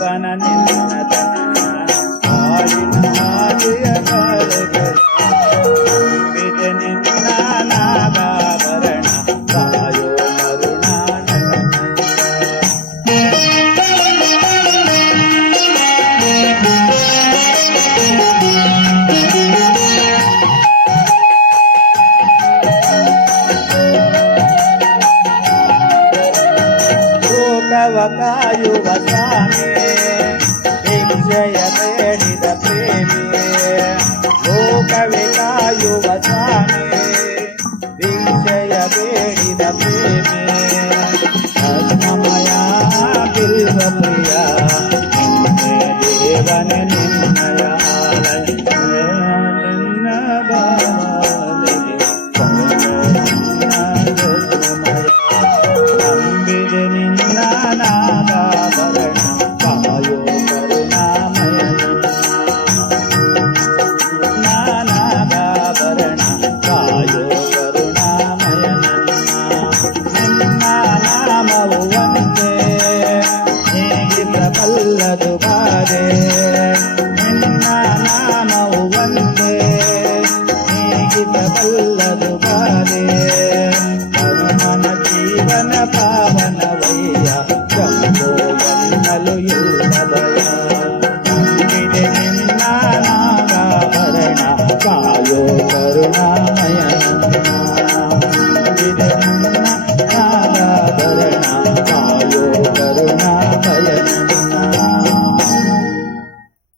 ಜೀವನ ನಿನ್ನತನ ಹಾಡಿನ ಹಾದಿಯ ಕಾಲುಗಳ ನಂಬಿದೆ ನಿನ್ನ ನಾಗಾಭರಣ ಕಾಯೋ ಕಾಯುವ ಸ್ವಾಮಿ ಭಿಕ್ಷೆಯ ಬೇಡಿದ ಪ್ರೇಮಿ ಲೋಕವೇ ಕಾಯುವ ಸ್ವಾಮಿ ಭಿಕ್ಷೆಯ ಬೇಡಿದ ಪ್ರೇಮಿ ಅಸ್ಮಮಯ ಬಿಲ್ವ ಪ್ರಿಯ ದೇವನೇ ನಿನ್ನಯ ನಿನ್ನ ಬಾಲಿಗೆ ನಂಬಿದೆ ನಿನ್ನ ನಾಗಾಭರಣ ಕಾಯೋ ಕರುಣಾಮಯ ನಾಗಾಭರಣ ಕಾಯೋ ಕರುಣಾಮಯ ನಿನ್ನ ನಾಮವು ಒಂದೇ ಹೇಗೆ ಪ್ರಬಲ್ಲದು ಬಾರೆ ನಿನ್ನ ನಾಮವು ಒಂದೇ ಹೇಗೆ ಪ್ರಬಲ್ಲದು ಬಾರೆ ಹನುಮನ ಜೀವನ ಪಾವನವಯ್ಯ ಶಂಭೋ ಎನ್ನಲು ಇಲ್ಲ ಭಯ ನಂಬಿದೆ ನಿನ್ನ